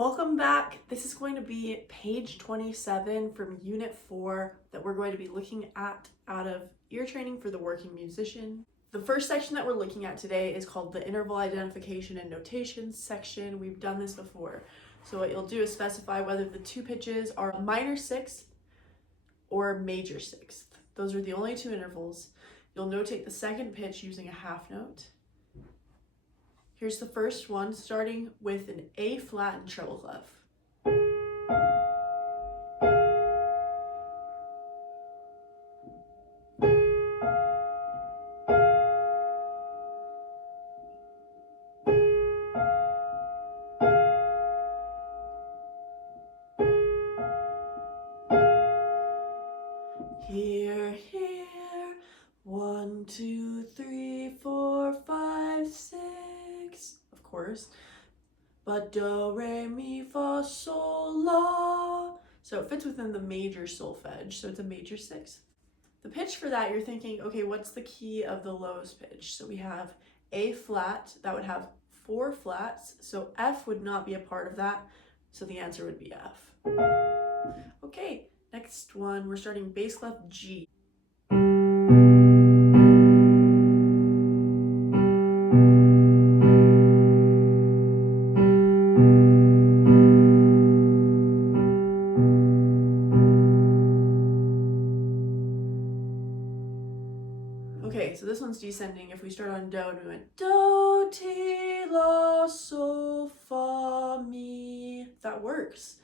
Welcome back. This is going to be page 27 from Unit 4 that we're going to be looking at out of ear training for the working musician. The first section that we're looking at today is called the interval identification and notation section. We've done this before. So what you'll do is specify whether the two pitches are minor sixth or major sixth. Those are the only two intervals. You'll notate the second pitch using a half note. Here's the first one, starting with an A flat and treble clef. Here, here, 1, 2, 3, 4, 5, 6, of course, but do, re, mi, fa, sol, la. So it fits within the major solfege, so it's a major sixth. The pitch for that, you're thinking, okay, what's the key of the lowest pitch? So we have A flat, that would have 4 flats, so F would not be a part of that, so the answer would be F. Okay. Next one, we're starting bass clef G. Okay, so this one's descending. If we start on do and we went do, ti, la, sol, fa, mi, that works.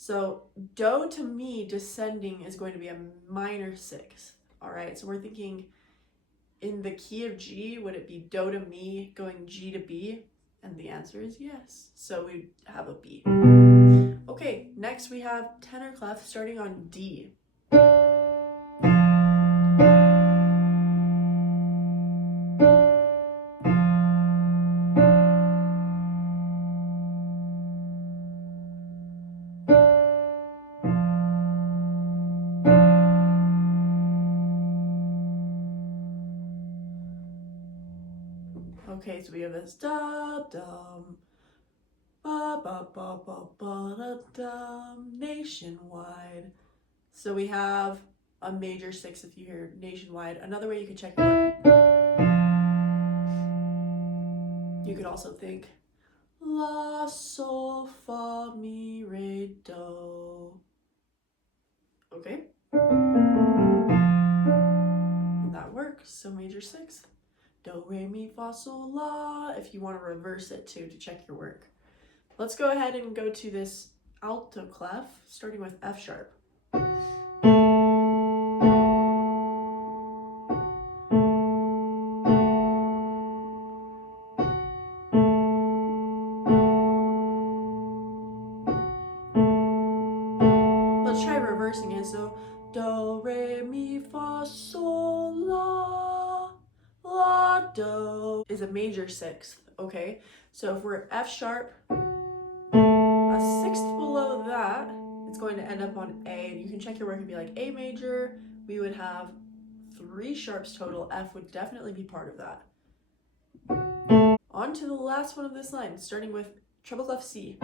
So do to mi descending is going to be a minor sixth. All right, so we're thinking in the key of G, would it be do to mi going G to B? And the answer is yes. So we have a B. Okay, next we have tenor clef starting on D. Okay, so we have this da dum, ba ba ba ba ba da dum, nationwide. So we have a major sixth if you hear nationwide. Another way you could check your work. You could also think la sol fa mi re do. Okay, and that works. So major sixth. Do, re, mi, fa, sol, la, if you want to reverse it too to check your work. Let's go ahead and go to this alto clef, starting with F sharp. Let's try reversing it. So, do, re, mi, fa, sol, la, la, do is a major sixth, okay? So if we're F sharp, a sixth below that, it's going to end up on A, and you can check your work and be like, A major, we would have 3 sharps total. F would definitely be part of that. On to the last one of this line, starting with treble clef C.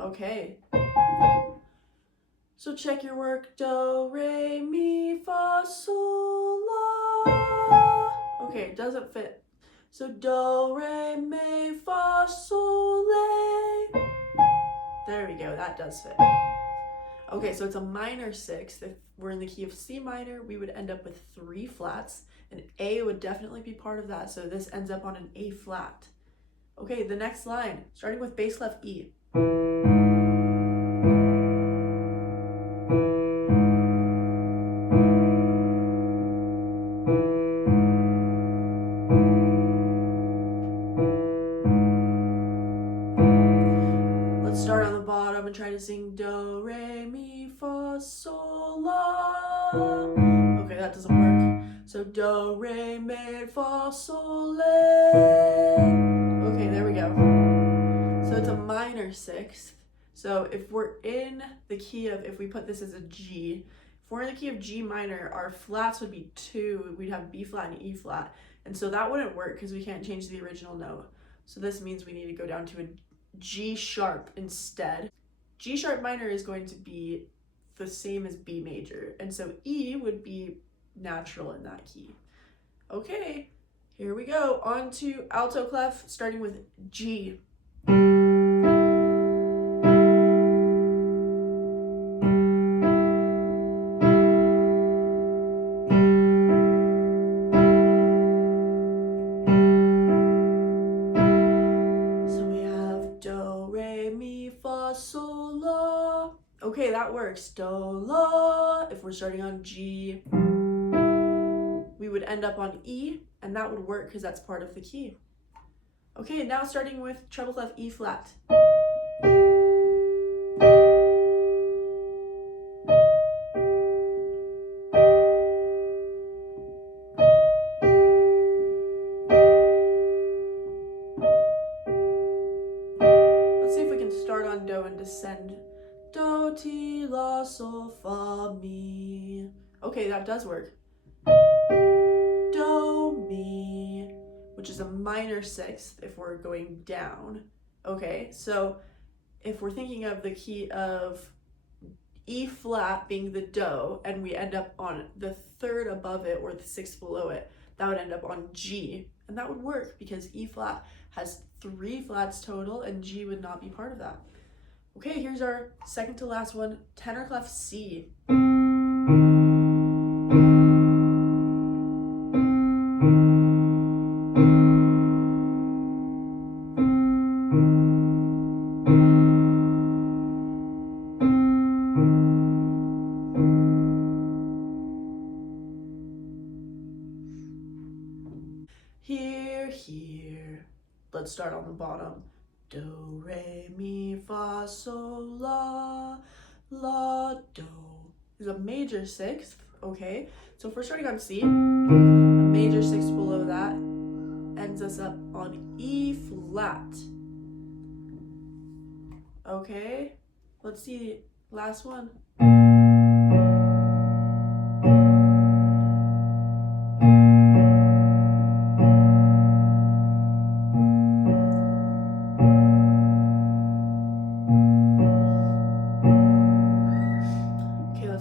Okay. So check your work. Do, re, mi, fa, sol, la. Okay, it doesn't fit. So do, re, mi, fa, sol, la. There we go, that does fit. Okay, so it's a minor sixth. If we're in the key of C minor, we would end up with 3 flats, and A would definitely be part of that, so this ends up on an A flat. Okay, the next line, starting with bass clef E. Let's start on the bottom and try to sing do, re, mi, fa, sol, la. Okay, that doesn't work. So do, re, mi, fa, sol, la. Okay, there we go. So it's a minor sixth. So if we're in the key of, if we put this as a G, if we're in the key of G minor, our flats would be 2. We'd have B flat and E flat. And so that wouldn't work because we can't change the original note. So this means we need to go down to a G sharp instead. G sharp minor is going to be the same as B major. And so E would be natural in that key. Okay, here we go. On to alto clef, starting with G. Okay, that works. Do, la. If we're starting on G, we would end up on E, and that would work because that's part of the key. Okay, now starting with treble clef E flat. Let's see if we can start on Do and descend. Do, ti, la, sol, fa, mi. Okay, that does work. Do, mi, which is a minor 6th if we're going down. Okay, so if we're thinking of the key of E flat being the Do, and we end up on the 3rd above it or the 6th below it, that would end up on G, and that would work because E flat has 3 flats total and G would not be part of that. Okay, here's our second to last one, tenor clef C. Here. Let's start on the bottom. Do, re, mi, fa, sol, la, la, do. Is a major 6th, okay? So if we're starting on C, a major 6th below that ends us up on E flat. Okay, let's see, last one.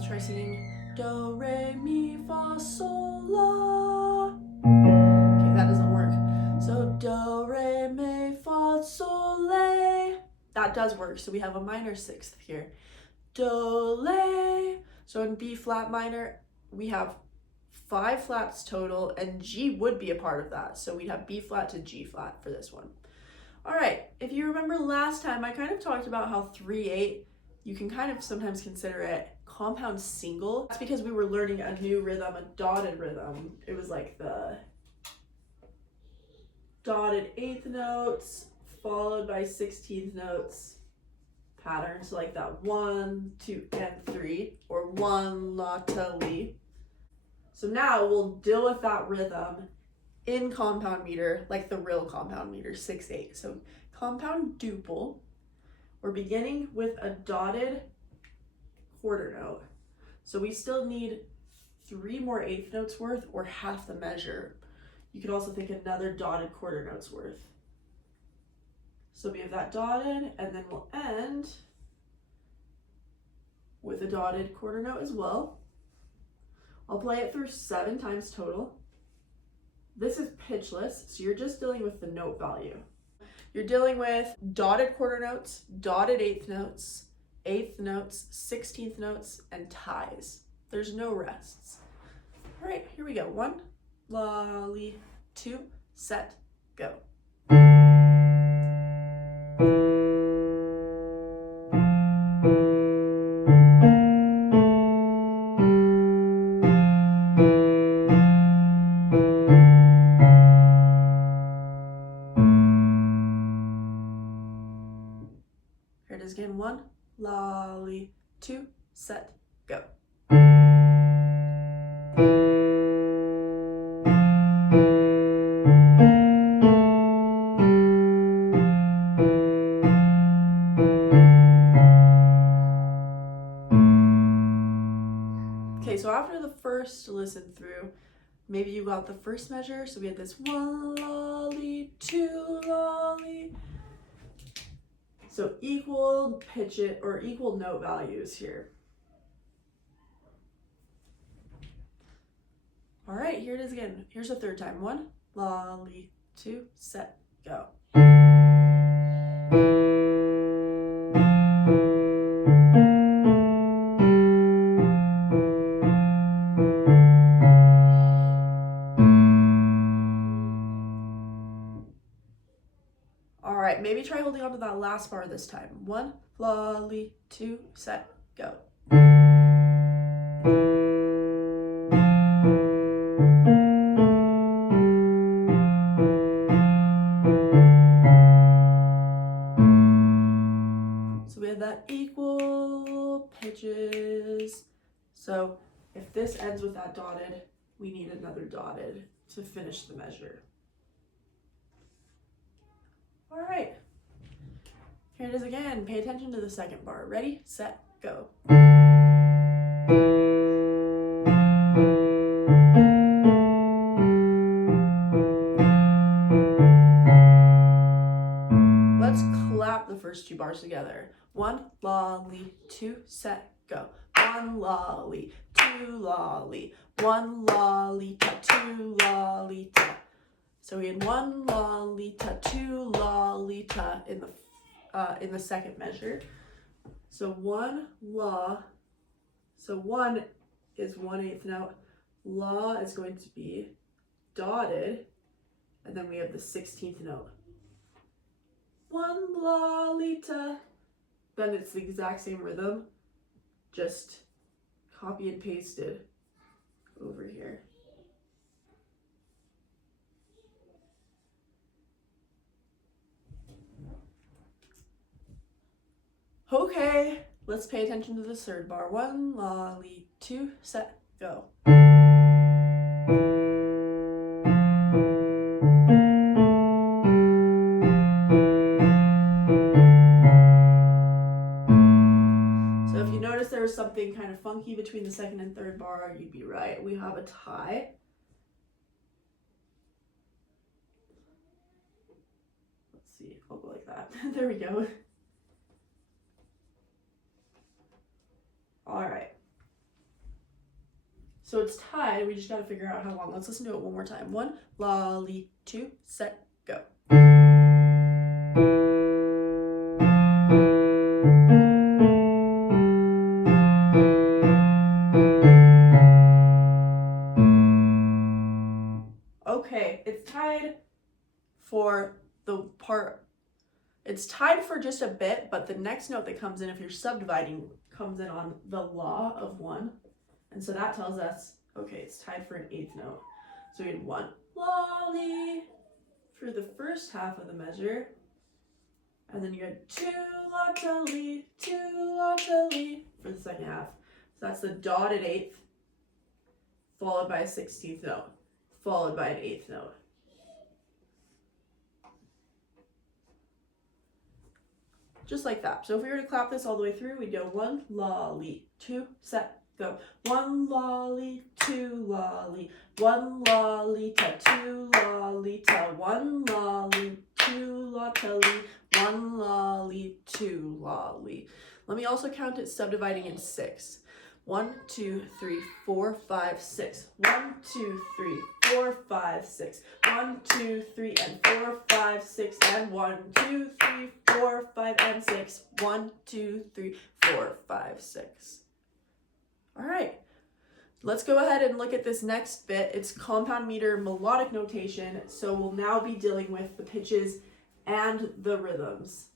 Try singing Do, re, mi, fa, sol, la. Okay, that doesn't work. So Do, re, mi, fa, sol, la. That does work. So we have a minor 6th here. Do, la. So in B flat minor, we have 5 flats total, and G would be a part of that. So we'd have B flat to G flat for this one. All right, if you remember last time, I kind of talked about how 3/8, you can kind of sometimes consider it compound single. That's because we were learning a new rhythm, a dotted rhythm. It was like the dotted 8th notes followed by 16th notes pattern. So like that 1, 2, and 3, or 1, la, ta, li. So now we'll deal with that rhythm in compound meter, like the real compound meter, 6/8. So compound duple, we're beginning with a dotted quarter note. So we still need 3 more 8th notes worth, or half the measure. You could also think another dotted quarter notes worth. So we have that dotted, and then we'll end with a dotted quarter note as well. I'll play it through 7 times total. This is pitchless, so you're just dealing with the note value. You're dealing with dotted quarter notes, dotted 8th notes, 8th notes, 16th notes, and ties. There's no rests. All right, here we go. 1, la, li, 2, set, go. Here it is again. 1, la, li, 2, set, go. Okay, so after the first listen through, maybe you got the first measure. So we had this 1 lolly, 2 lolly. So equal pitch it or equal note values here. All right, here it is again. Here's the third time. 1 lolly, 2, set, go. All right, maybe try holding on to that last bar this time. 1 lolly, 2, set, go. So we have that equal pitches. So if this ends with that dotted, we need another dotted to finish the measure. All right, here it is again. Pay attention to the second bar. Ready, set, go. Let's clap the first 2 bars together. 1 lolly, 2, set, go. 1 lolly, 2 lolly, 1 lolly, 2 lolly, So we had 1 lolita, 2 lolita in the second measure. So 1 la. So 1 is 1/8 note. La is going to be dotted, and then we have the 16th note. 1 lolita. Then it's the exact same rhythm, just copy and pasted over here. Okay, let's pay attention to the third bar. 1 lolly, 2, set, go. So if you notice there was something kind of funky between the second and third bar, you'd be right. We have a tie. Let's see, I'll go like that. There we go. All right. So it's tied. We just got to figure out how long. Let's listen to it one more time. 1 lolly, 2, set, go. Okay, it's tied for the part. It's tied for just a bit, but the next note that comes in, if you're subdividing, comes in on the law of 1. And so that tells us, okay, it's tied for an 8th note. So we had 1 lolly for the first half of the measure. And then you had 2 lolly, 2 lolly for the second half. So that's the dotted 8th, followed by a 16th note, followed by an 8th note. Just like that. So if we were to clap this all the way through, we'd go 1 lolly, 2, set, go. 1 lolly, 2 lolly, 1 lolita, 2 lolita, 1 lolly, 2 lolly, 1 lolly, 2 lolly. Let me also count it subdividing in 6. 1, 2, 3, 4, 5, 6. 1, 2, 3, 4, 5, 6. 1, 2, 3, and 4, 5, 6, and 1, 2, 3, 4, 5, and 6. 1, 2, 3, 4, 5, 6. All right. Let's go ahead and look at this next bit. It's compound meter melodic notation. So we'll now be dealing with the pitches and the rhythms.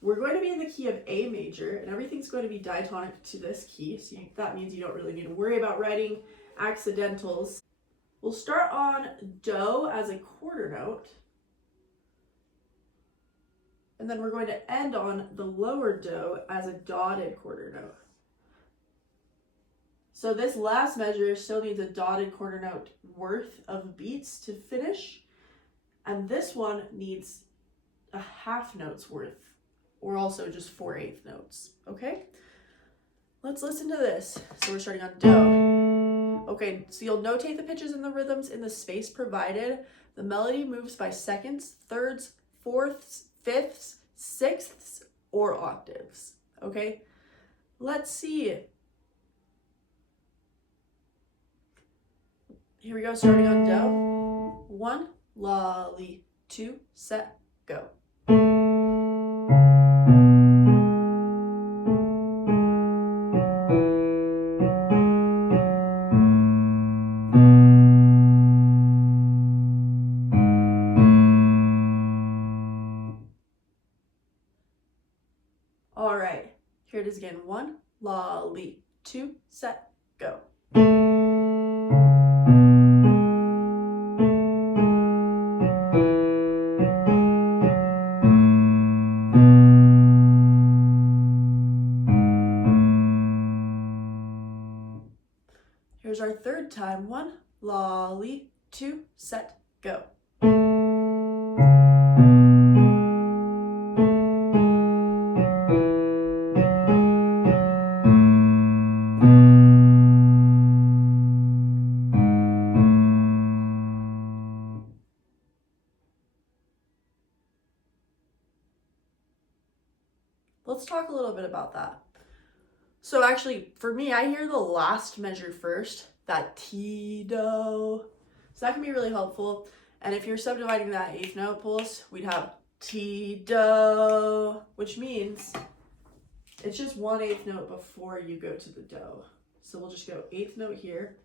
We're going to be in the key of A major, and everything's going to be diatonic to this key, so that means you don't really need to worry about writing accidentals. We'll start on Do as a quarter note, and then we're going to end on the lower Do as a dotted quarter note. So this last measure still needs a dotted quarter note worth of beats to finish, and this one needs a half note's worth, or also just 4/8 notes, okay? Let's listen to this. So we're starting on Do. Okay, so you'll notate the pitches and the rhythms in the space provided. The melody moves by seconds, thirds, fourths, fifths, sixths, or octaves. Okay, let's see. Here we go, starting on do. 1, la, li, 2, set, go. All right, here it is again. 1, la, li, 2, set, go. Here's our third time. 1, la, li, 2, set, go. Let's talk a little bit about that. So actually, for me, I hear the last measure first, that T, do. So that can be really helpful. And if you're subdividing that eighth note pulse, we'd have T, do, which means it's just 1/8 note before you go to the do. So we'll just go eighth note here.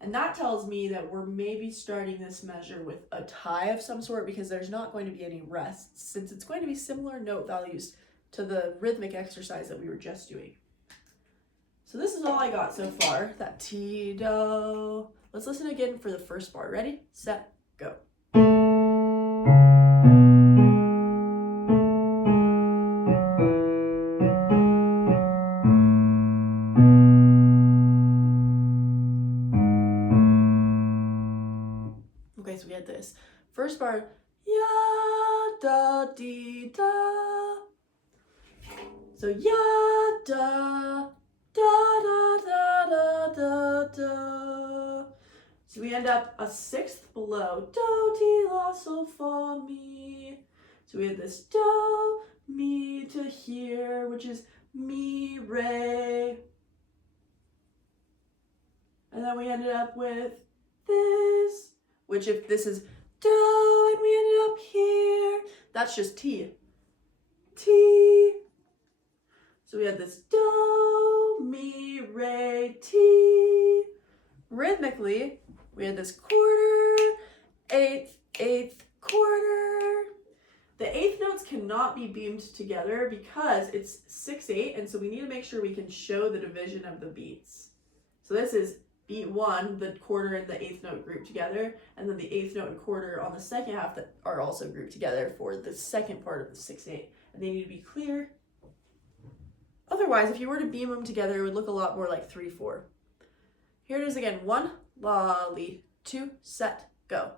And that tells me that we're maybe starting this measure with a tie of some sort because there's not going to be any rests since it's going to be similar note values to the rhythmic exercise that we were just doing. So this is all I got so far, that T, do. Let's listen again for the first bar. Ready, set, go. Okay, so we had this. First bar, ya, da, dee, da. So ya, da, da, da, da, da, da, da. So we end up a sixth below. Do, ti, la, sol, fa, mi. So we have this do, mi to here, which is mi, re. And then we ended up with this, which if this is do and we ended up here, that's just T. T. So we had this do, mi, re, ti. Rhythmically, we had this quarter, eighth, eighth, quarter. The eighth notes cannot be beamed together because it's 6/8, and so we need to make sure we can show the division of the beats. So this is beat 1, the quarter and the eighth note grouped together, and then the eighth note and quarter on the second half that are also grouped together for the second part of the 6/8, and they need to be clear. Otherwise, if you were to beam them together, it would look a lot more like 3/4. Here it is again. 1, la, li, 2, set, go.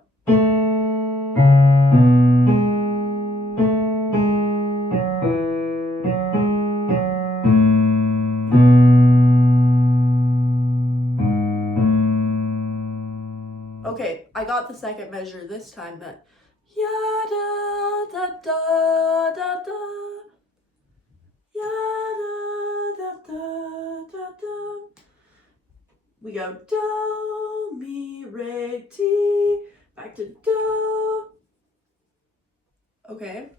Okay, I got the second measure this time, that ya, da, da, da, da, da. We go do, mi, re, ti, back to do. Okay.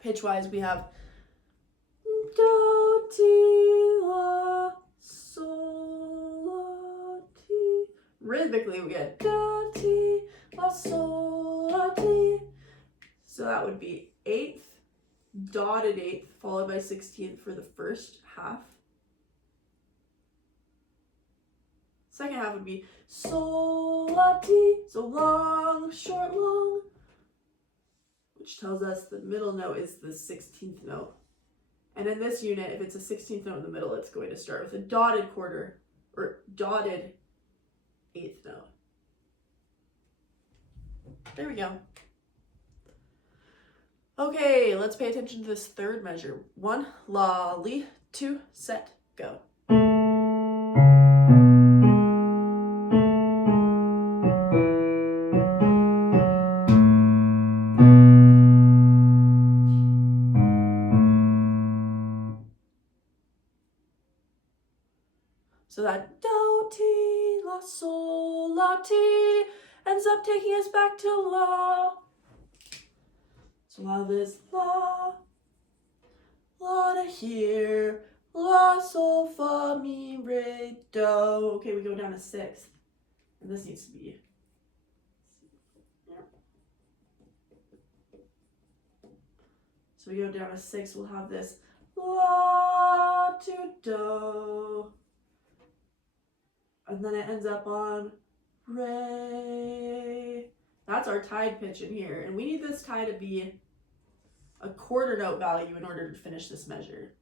Pitch-wise, we have do, ti, la, sol, la, ti. Rhythmically, we get do, ti, la, sol, la, ti. So that would be eighth, dotted eighth, followed by 16th for the first half. Second half would be sol, la, ti, so long, short, long, which tells us the middle note is the 16th note. And in this unit, if it's a 16th note in the middle, it's going to start with a dotted quarter, or dotted eighth note. There we go. Okay, let's pay attention to this third measure. 1, la, li, 2, set, go. So that do, ti, la, sol, la, ti ends up taking us back to la. So we'll have this la to here, la, sol, fa, mi, re, do. Okay, we go down to 6th. And this needs to be. So we go down to 6, we'll have this la to do. And then it ends up on re. That's our tied pitch in here. And we need this tie to be a quarter note value in order to finish this measure.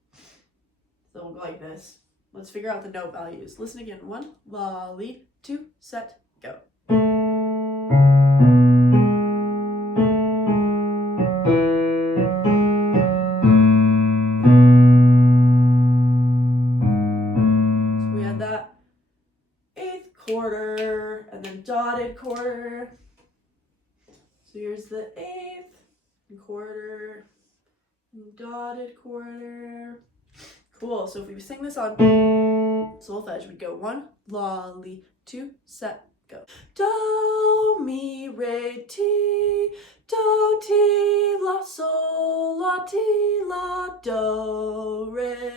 So we'll go like this. Let's figure out the note values. Listen again. 1, la, li, 2, set, go. So we had that 8th quarter and then dotted quarter. So here's the 8th quarter, dotted quarter. Cool. So if we sing this on solfege, we'd go 1, la, li, 2, set, go. Do, mi, re, ti, do, ti, la, sol, la, ti, la, do, re,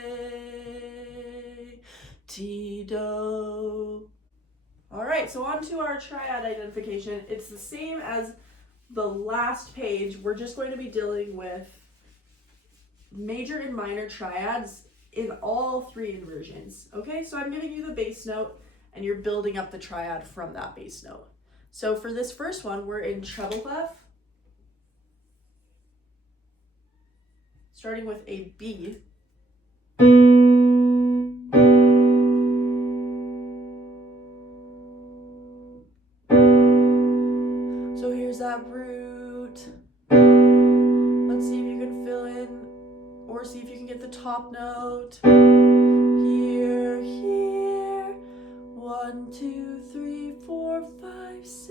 ti, do. All right, so on to our triad identification. It's the same as the last page. We're just going to be dealing with major and minor triads in all 3 inversions. Okay, so I'm giving you the bass note and you're building up the triad from that bass note. So for this first one, we're in treble clef, starting with a B. So here's that root. Let's see if you can fill in or see if you can get the top note. Here, here. 1, 2, 3, 4, 5, 6.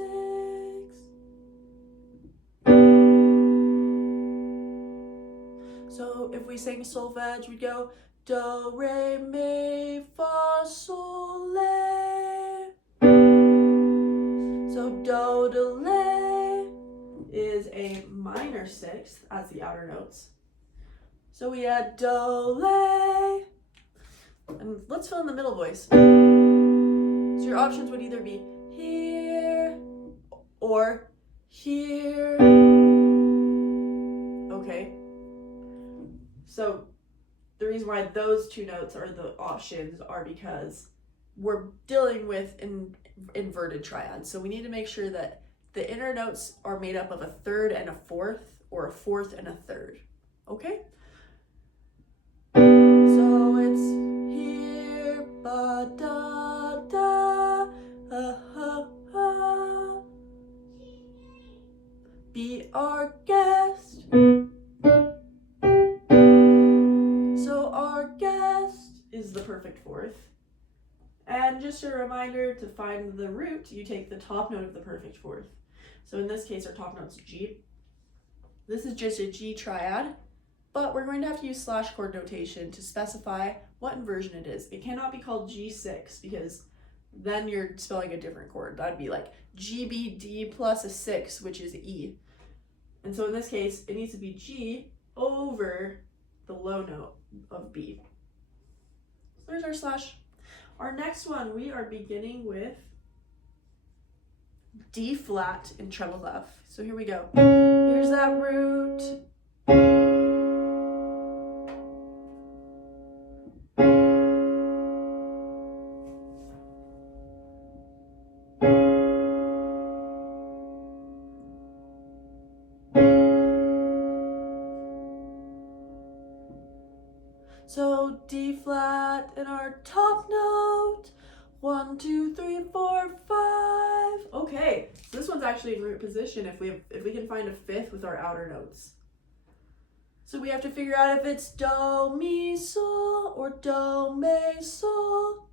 So if we sing solfege, we'd go do, re, mi, fa, sol, la. So do to la is a minor 6th as the outer notes. So we had do, la, and let's fill in the middle voice. So your options would either be here or here. Okay. So the reason why those 2 notes are the options are because we're dealing with an inverted triad. So we need to make sure that the inner notes are made up of a 3rd and a 4th, or a 4th and a 3rd. Okay? So it's here, ba, da, da, ha, ha. Be our guest. So our guest is the perfect 4th. And just a reminder, to find the root, you take the top note of the perfect 4th. So in this case, our top note's G. This is just a G triad, but we're going to have to use slash chord notation to specify what inversion it is. It cannot be called G6 because then you're spelling a different chord. That'd be like GBD plus a 6, which is E. And so in this case, it needs to be G over the low note of B. So there's our slash. Our next one, we are beginning with D flat in treble clef. So here we go. Here's that root. So D flat in our top note. 1, 2, 3, 4, 5. Okay, so this one's actually in root position if we can find a 5th with our outer notes. So we have to figure out if it's do, mi, sol or do, me, sol.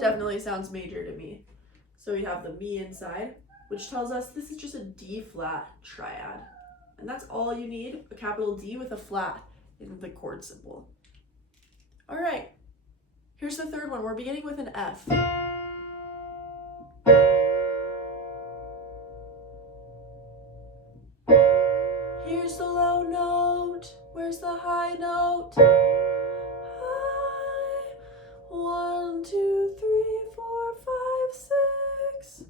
Definitely sounds major to me. So we have the mi inside, which tells us this is just a D flat triad. And that's all you need, a capital D with a flat in the chord symbol. All right, here's Here's the third one. We're beginning with an F. Here's the low note. Where's the high note? High. 1, 2, 3, 4, 5, 6.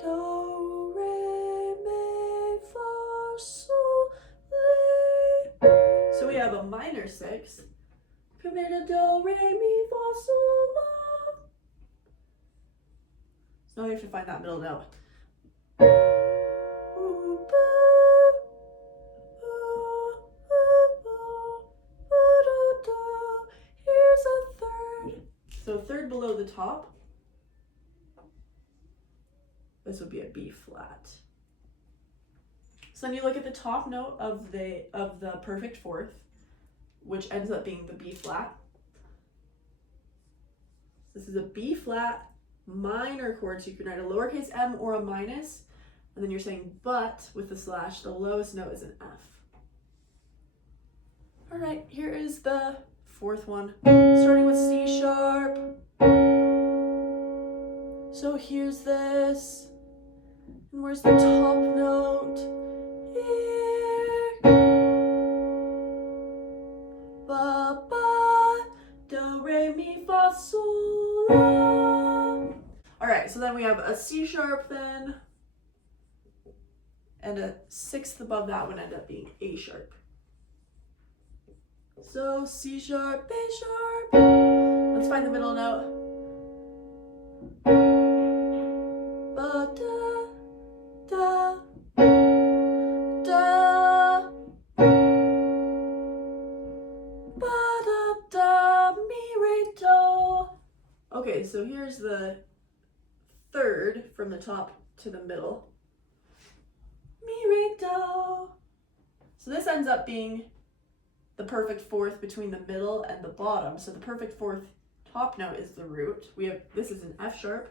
Do, re, mi, fa, sol, la. So we have a minor 6. Come here to do, re, mi, fa, sol, la. So now we have to find that middle note. Here's a third. So third below the top. This would be a B flat. So then you look at the top note of the perfect fourth, which ends up being the B flat. This is a B flat minor chord, so you can write a lowercase m or a minus, and then you're saying but with the slash, the lowest note is an F. All right, here is the fourth one, starting with C sharp. So here's this, and where's the top note? Here. Ba, ba, do, re, mi, fa, sol, la. All right, so then we have a C sharp then, and a sixth above that would end up being A sharp. So C sharp, A sharp. Let's find the middle note. Ba, da, da, da. Ba, da, da, mi, re, do. Okay, so here's the third from the top to the middle. Mi, re, do. So this ends up being the perfect fourth between the middle and the bottom. So the perfect fourth top note is the root. This is an F sharp,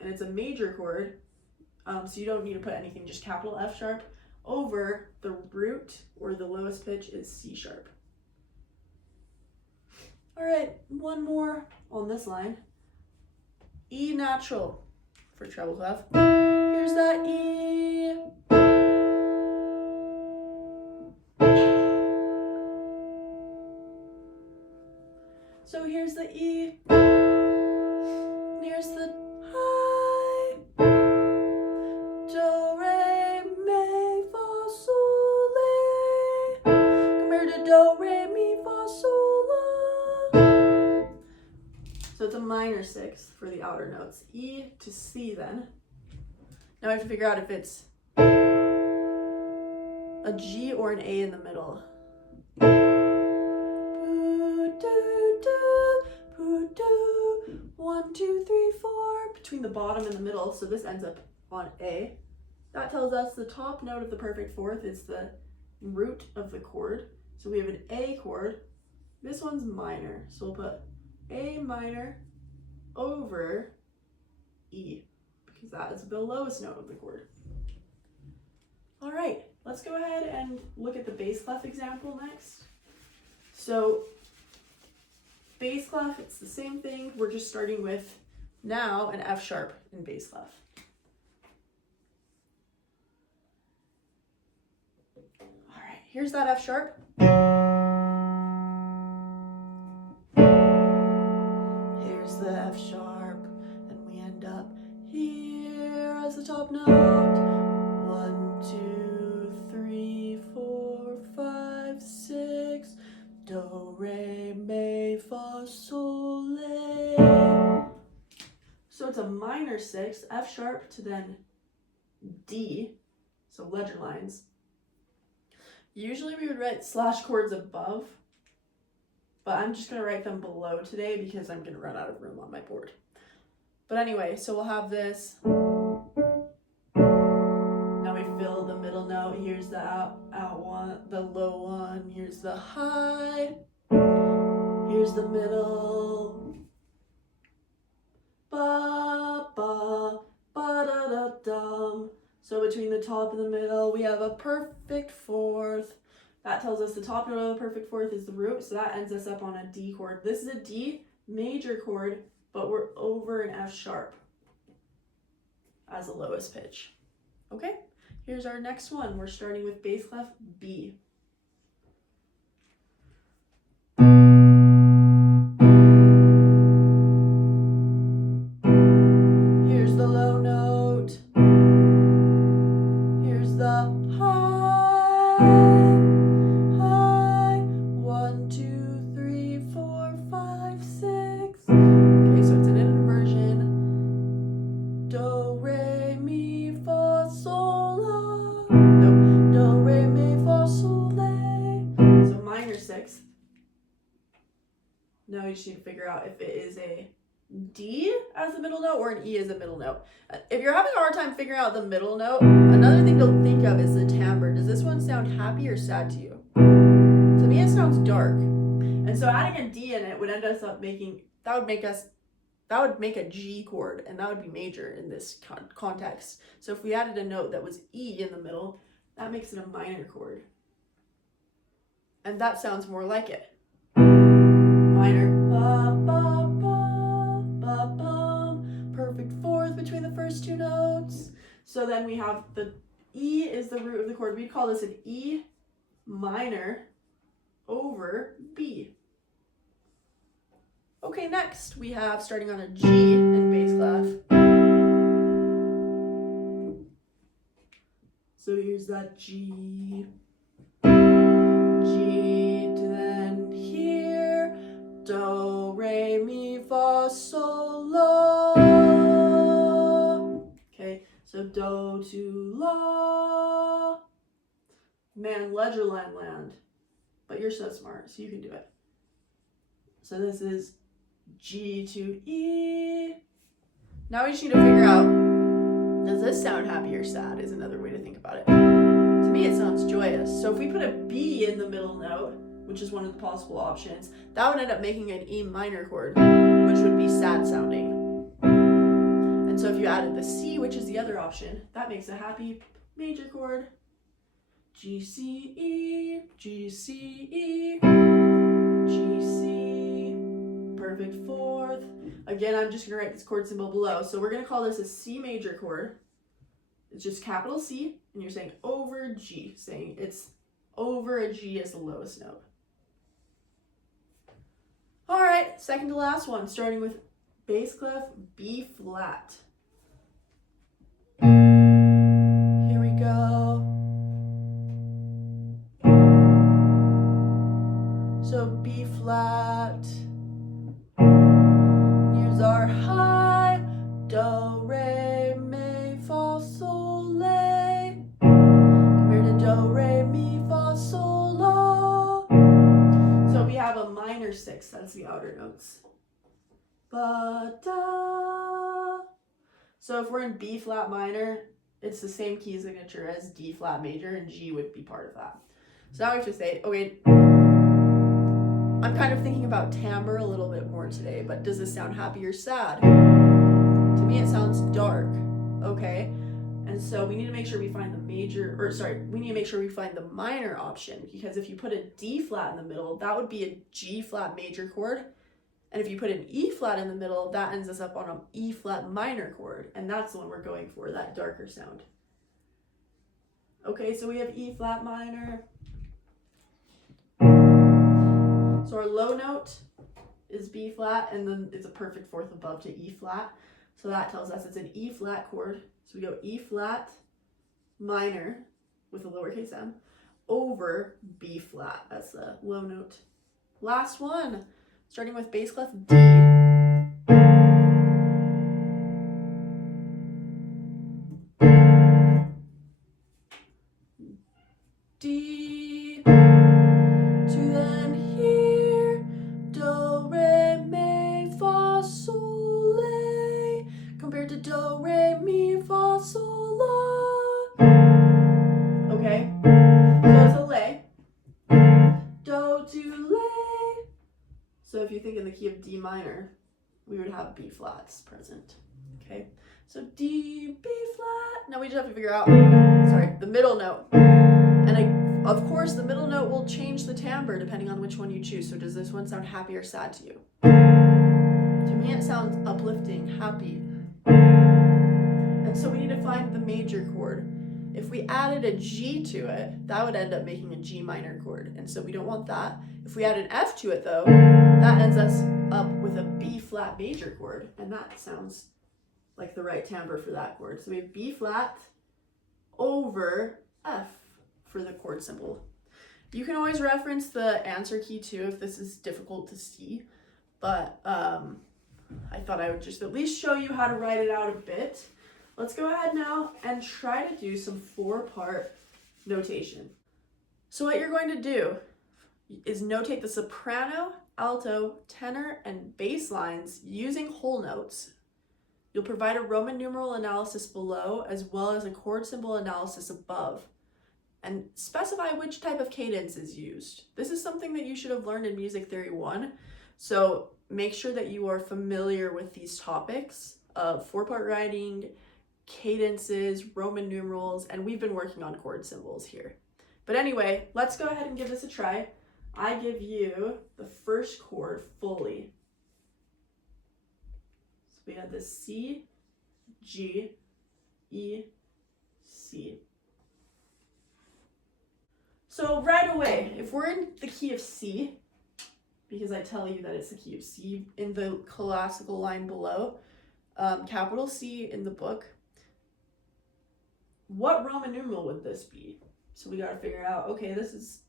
and it's a major chord. So you don't need to put anything, just capital F sharp. Over the root, or the lowest pitch, is C sharp. All right, one more on this line. E natural for treble clef. Here's that E. So here's the E. Here's the high. Do, re, mi, fa, sol, la. Come here to do, re, mi, fa, sol, la. So it's a minor sixth for the outer notes. E to C then. Now I have to figure out if it's a G or an A in the middle. Boo, doo, doo, boo, doo. 1, 2, 3, 4 between the bottom and the middle, so this ends up on A. That tells us the top note of the perfect fourth is the root of the chord. So we have an A chord. This one's minor, so we'll put A minor over E, because that is the lowest note of the chord. All right, let's go ahead and look at the bass clef example next. So bass clef, it's the same thing. We're just starting with now an F sharp in bass clef. All right, here's that F sharp. Here's the F sharp, and we end up here as the top note. 1, 2, 3, 4, 5, 6. Do, re, mi, fa, sol, la. So it's a minor sixth, F sharp to then D, so ledger lines. Usually we would write slash chords above, but I'm just gonna write them below today because I'm gonna run out of room on my board. But anyway, so we'll have this. Now we fill the middle note. Here's the out one, the low one. Here's the high. Here's the middle. Ba, ba, ba, da, da. between the top and the middle. We have a perfect fourth. That tells us the top note of the perfect fourth is the root, so that ends us up on a D chord. This is a D major chord, but we're over an F sharp as the lowest pitch. Okay, here's our next one. We're starting with bass clef B. Here's the low note. Here's the high. 1, 2, 3, 4, 5, 6. Okay, so it's an inversion. Do, re, mi, fa, sol, la. Nope. Do, re, mi, fa, sol, la. So minor sixth. Now you just need to figure out if it is a D as the middle note or an E as a middle note. If you're having a hard time figuring out the middle note, another thing to think of is the timbre. Does this one sound happy or sad to you? To me, it sounds dark. And so adding a D in it would end us up making, that would make a G chord, and that would be major in this context. So if we added a note that was E in the middle, that makes it a minor chord. And that sounds more like it. Minor. Ba, ba, ba, ba, bum. Perfect fourth between the first two notes. So then we have the E is the root of the chord. We'd call this an E minor over B. Okay, next we have starting on a G in bass clef. So here's that G. G to then here. Do, re, mi, fa, sol, la. Okay, so do to la. Man, ledger line land. But you're so smart, so you can do it. So this is G to E. Now we just need to figure out, does this sound happy or sad is another way to think about it. To me, it sounds joyous. So if we put a B in the middle note, which is one of the possible options, that would end up making an E minor chord, which would be sad sounding. And so if you added the C, which is the other option, that makes a happy major chord. G, C, E, G, C, E, G, C, perfect fourth. Again, I'm just gonna write this chord symbol below. So we're gonna call this a C major chord. It's just capital C, and you're saying over G, saying it's over a G as the lowest note. All right, second to last one, starting with bass clef B flat. Here we go. So B flat. Here's our high. Do, re, mi, fa, sol, la. Compared to do, re, mi, fa, sol, la. So we have a minor sixth, that's the outer notes. Ba, da. So if we're in B flat minor, it's the same key signature as D flat major, and G would be part of that. So now we have to say, okay, I'm kind of thinking about timbre a little bit more today, but does this sound happy or sad? To me, it sounds dark, okay? And so we need to make sure we find the we need to make sure we find the minor option, because if you put a D flat in the middle, that would be a G flat major chord. And if you put an E flat in the middle, that ends us up on an E flat minor chord. And that's the one we're going for, that darker sound. Okay, so we have E flat minor. So our low note is B flat, and then it's a perfect fourth above to E flat. So that tells us it's an E flat chord. So we go E flat minor with a lowercase m over B flat as the low note. Last one, starting with bass clef D. D to then here. Do, re, mi, fa, sol, la. Compared to do, re, mi, fa, sol, la. Okay, so it's a lay. Do to lay. So if you think in the key of D minor, we would have B flats present. Okay, so D, B flat. now we just have to figure out, the middle note. And of course, the middle note will change the timbre depending on which one you choose. So does this one sound happy or sad to you? To me, it sounds uplifting, happy. And so we need to find the major chord. If we added a G to it, that would end up making a G minor chord. And so we don't want that. If we add an F to it though, that ends us up with a B flat major chord. And that sounds like the right timbre for that chord. So we have B flat over F for the chord symbol. You can always reference the answer key too if this is difficult to see. But I thought I would just at least show you how to write it out a bit. Let's go ahead now and try to do some 4-part notation. So what you're going to do is notate the soprano, alto, tenor, and bass lines using whole notes. You'll provide a Roman numeral analysis below as well as a chord symbol analysis above, and specify which type of cadence is used. This is something that you should have learned in Music Theory 1, so make sure that you are familiar with these topics of 4-part writing, cadences, Roman numerals, and we've been working on chord symbols here. But anyway, let's go ahead and give this a try. I give you the first chord fully. So we have the C, G, E, C. So right away, if we're in the key of C, because I tell you that it's the key of C in the classical line below, capital C in the book, what Roman numeral would this be? So we gotta figure out, okay, this is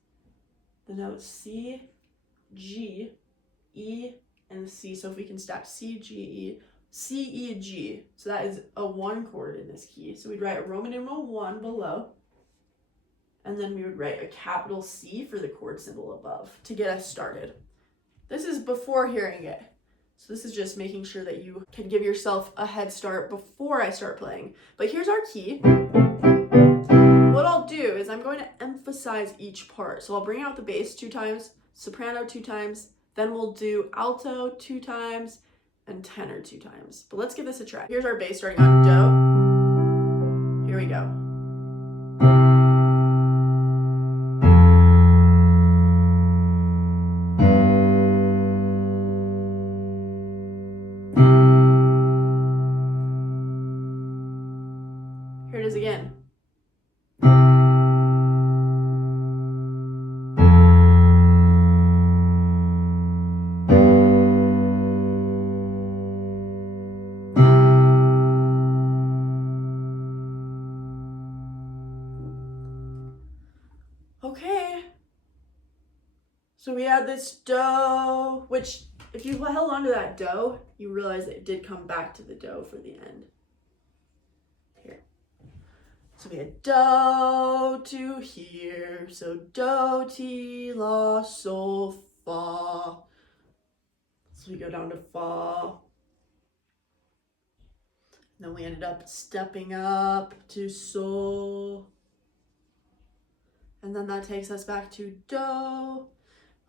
the notes C, G, E, and C. So if we can stack C, G, E, C, E, G. So that is a 1 chord in this key. So we'd write a Roman numeral 1 below, and then we would write a capital C for the chord symbol above to get us started. This is before hearing it. So this is just making sure that you can give yourself a head start before I start playing. But here's our key. What I'll do is I'm going to emphasize each part. So I'll bring out the bass 2 times, soprano 2 times, then we'll do alto 2 times, and tenor 2 times. But let's give this a try. Here's our bass starting on Do. Here we go. Here it is again. Okay, so we had this Do, which if you held on to that Do, you realize that it did come back to the Do for the end. Here. So we had Do to here, so Do, Ti, La, Sol, Fa. So we go down to Fa. And then we ended up stepping up to Sol. And then that takes us back to Do.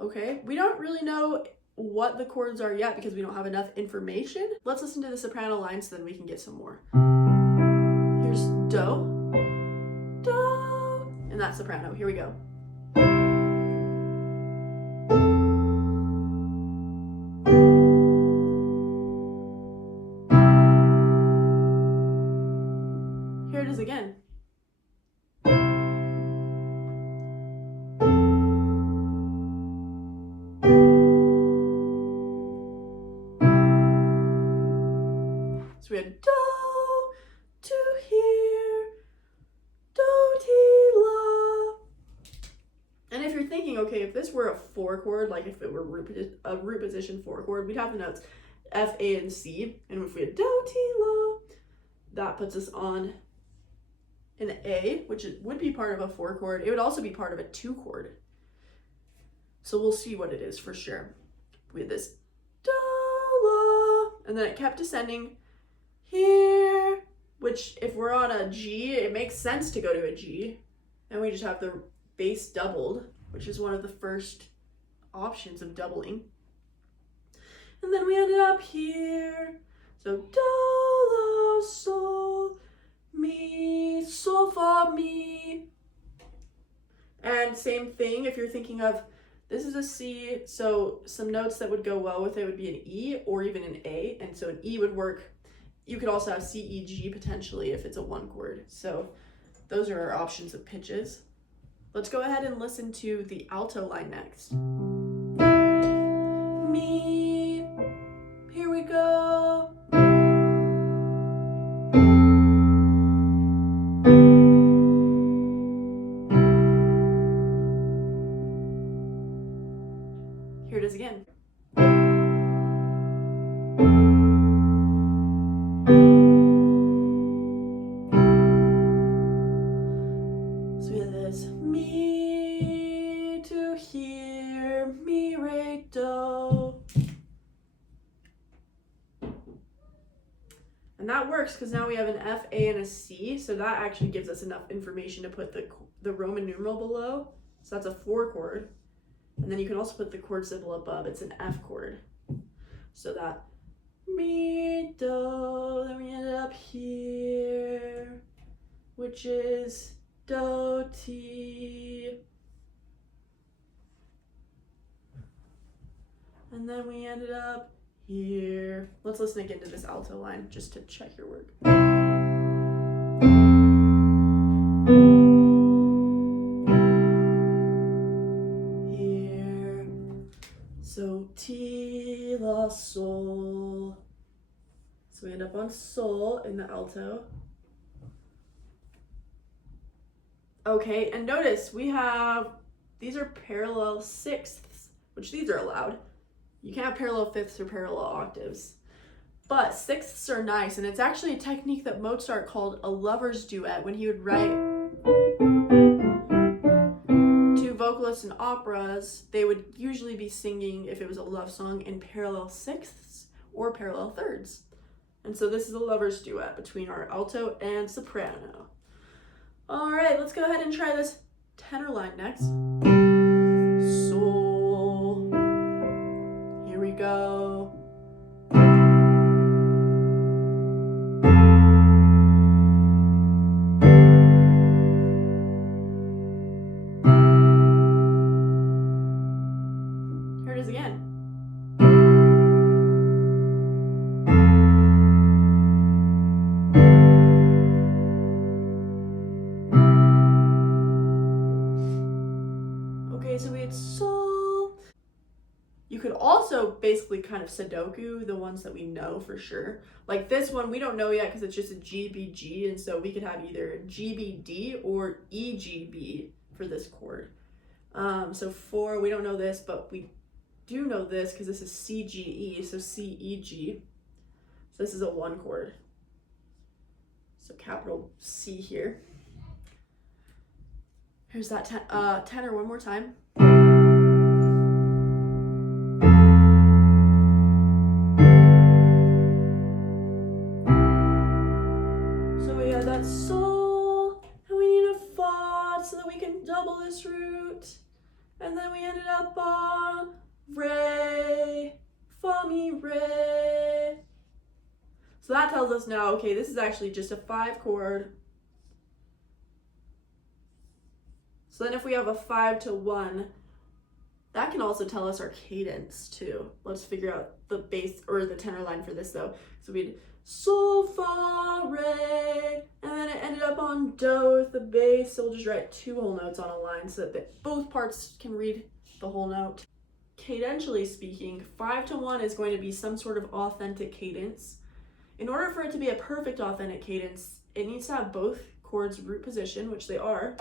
Okay, we don't really know what the chords are yet because we don't have enough information. Let's listen to the soprano line so then we can get some more. Here's Do, Do, and that soprano. Here we go. Here it is again. So we had Do to here, Do, Ti, La. And if you're thinking, okay, if this were a 4 chord, like if it were a root position 4 chord, we'd have the notes F, A, and C. And if we had Do, Ti, La, that puts us on an A, which would be part of a 4 chord. It would also be part of a 2 chord. So we'll see what it is for sure. We had this Do, La, and then it kept descending here, which if we're on a G, it makes sense to go to a G. And we just have the bass doubled, which is one of the first options of doubling. And then we ended up here. So Do, La, Sol, Mi, fa, mi. And same thing if you're thinking of, this is a C, so some notes that would go well with it would be an E or even an A, and so an E would work. You could also have C, E, G potentially if it's a one chord. So those are our options of pitches. Let's go ahead and listen to the alto line next. Mi, here we go. Here it is again. So we have this mi to here, mi, re, do. And that works because now we have an F, A, and a C, so that actually gives us enough information to put the Roman numeral below. So that's a 4 chord. And then you can also put the chord symbol above. It's an F chord. So that mi, do, then we ended up here, which is do, ti. And then we ended up here. Let's listen again to this alto line just to check your work. Here. So ti, la, sol. So we end up on sol in the alto. Okay, and notice we have, these are parallel sixths, which these are allowed. You can't have parallel fifths or parallel octaves. But sixths are nice, and it's actually a technique that Mozart called a lover's duet when he would write to vocalists in operas. They would usually be singing, if it was a love song, in parallel sixths or parallel thirds. And so this is a lover's duet between our alto and soprano. All right, let's go ahead and try this tenor line next. Sol. Here we go. Here it is again. Okay, so we had sol. You could also basically kind of Sudoku the ones that we know for sure. Like this one, we don't know yet because it's just a G, B, G, and so we could have either G, B, D or E, G, B for this chord. So 4, we don't know this, but we do know this because this is C, G, E, so C, E, G. So this is a 1 chord. So capital C here. Here's that tenor one more time. So we have that sol, and we need a fa so that we can double this root. And then we ended up on re, fa, mi, re. So that tells us now, okay, this is actually just a 5 chord. So then if we have a 5 to 1, that can also tell us our cadence too. Let's figure out the bass or the tenor line for this though. So we'd sol, fa, re, and then it ended up on do with the bass. So we'll just write 2 whole notes on a line so that both parts can read the whole note. Cadentially speaking, 5 to 1 is going to be some sort of authentic cadence. In order for it to be a perfect authentic cadence, it needs to have both chords root position, which they are.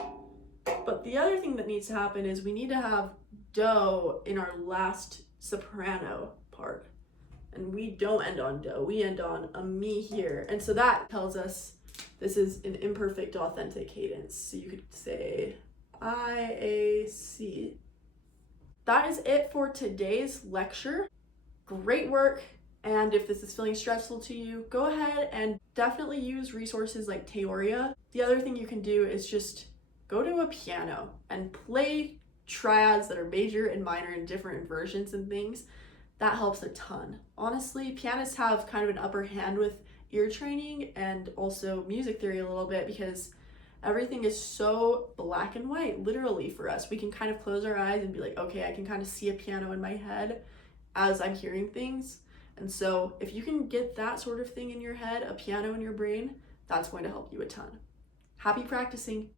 But the other thing that needs to happen is we need to have do in our last soprano part. And we don't end on do, we end on a mi here. And so that tells us this is an imperfect authentic cadence. So you could say I, A, C. That is it for today's lecture. Great work. And if this is feeling stressful to you, go ahead and definitely use resources like Theoria. The other thing you can do is just go to a piano and play triads that are major and minor in different versions and things. That helps a ton. Honestly, pianists have kind of an upper hand with ear training and also music theory a little bit because Everything is so black and white, literally, for us. We can kind of close our eyes and be like, okay, I can kind of see a piano in my head as I'm hearing things. And so if you can get that sort of thing in your head, a piano in your brain, that's going to help you a ton. Happy practicing.